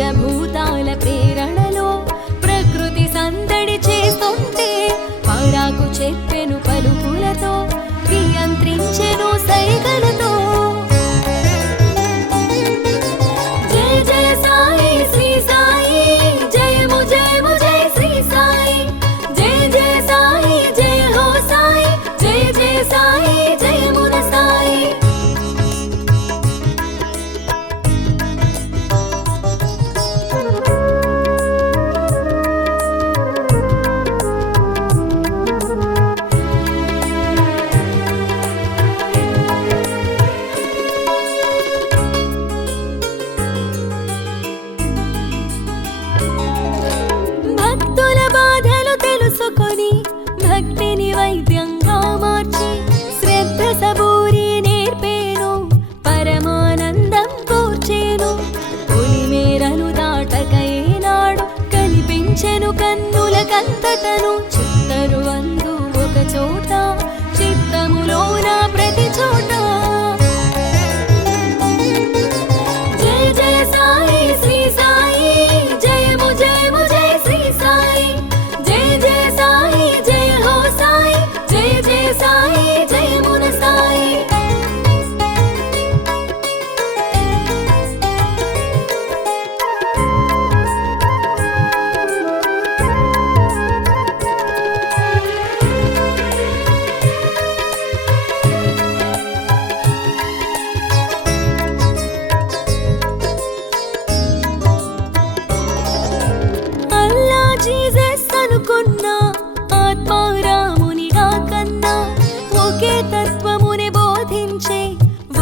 పంచభూతాల ప్రేరణలో ప్రకృతి సందడి చేస్తుంటే పరాకు చెప్పెను పలుకులతో నియంత్రించెను సైగలతో. జయ జయ సాయి శ్రీ సాయి జయము జయము జయ శ్రీ సాయి జయ జయ సాయి జయ హో సాయి జయ జయ సాయి జయమున సాయి. భక్తుల బాధలు తెలుసుకొని భక్తిని వైద్యంగా మార్చి శ్రద్ధ సబూరి నేర్పేను పరమానందం కూర్చేను. పొలిమేరను దాటక ఏనాడు కనిపించెను కన్నుల కంతటను చిత్తరువందు ఒక చోట చిత్తములోన ప్రతి చోట. జయ జయ సాయి శ్రీ సాయి జయము జయము జయ శ్రీ సాయి జయ జయ సాయి జయ హో సాయి జయ జయ సాయి జయమున సాయి. అల్లా జీసస్ అనుకున్నా ఆత్మారామునిగా కన్నా ఒకే తత్వముని బోధించే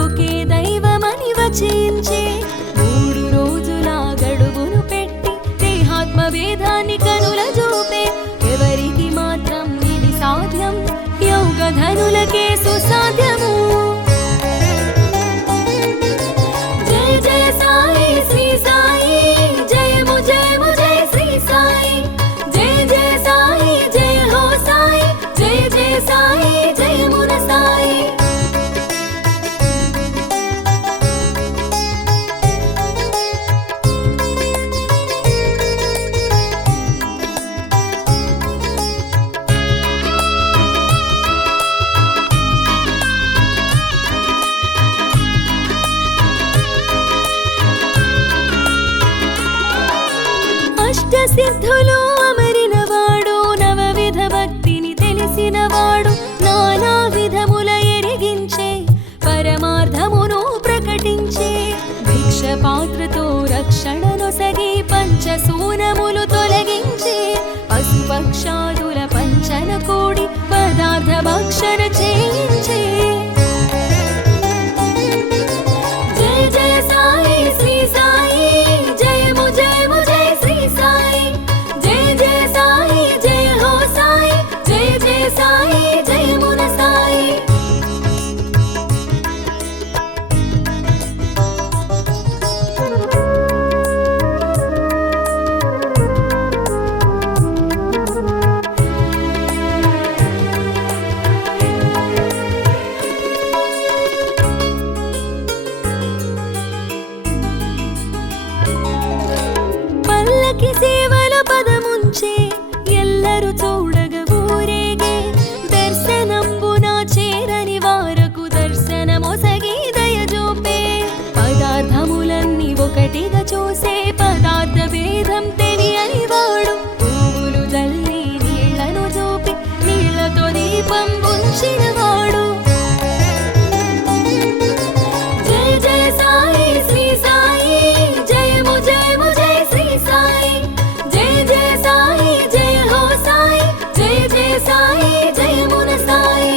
ఒకే దైవమని వచించే 3 రోజుల గడువును పెట్టి దేహాత్మ భేదాన్ని కనుల చూపే ఎవరికి మాత్రం ఇది సాధ్యం యోగ ధనులకే సుసాధ్యము. జయ జయ సాయి శ్రీ సాయి జయము జయము జయ శ్రీ సాయి జయ జయ సాయి జయ హో సాయి జయ జయ సాయి జయమున సాయి. అష్టసిద్ధులు అమరినవాడు నవవిధ భక్తిని తెలిసినవాడు నానా విధముల ఎరిగించే పరమార్థమును ప్రకటించే భిక్ష పాత్రతో రక్షణను సగి పంచసూనములు తొలగించే పశుపక్షాదుల పంచన కూడి పదార్థ భక్షణ చేయించే. జయ జయ సాయి శ్రీ సాయి జయము జయము జయ శ్రీ సాయి జయ జయ సాయి జయ హో సాయి జయ జయ సాయి జయమున సాయి. పల్లకి సేవల పదముంచే ఎల్లరు చూడగ ఊరేగే దర్శనంబున చేరని వారకు దర్శనమొసగి దయజూపే పదార్థములన్నీ ఒకటిగా చూసే పదార్థ భేదం తెలియని వాడు పువ్వులు జల్లి నీళ్లను చూపి నీళ్లతో దీపం ఉంచినవాడు. జయ జయ సాయి శ్రీ సాయి జయము జయము జయ శ్రీ సాయి జయ జయ సాయి జయ హో సాయి జయ జయ సాయి జయమున సాయి.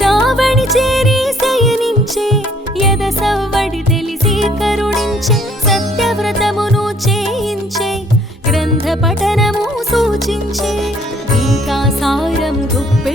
చావడి చేరి శయనించే యద సవ్వడి తెలిసి కరుణించే సత్యవ్రతమును చేయించే గ్రంథ పఠనము సూచించే గీతా సారం గుప్పె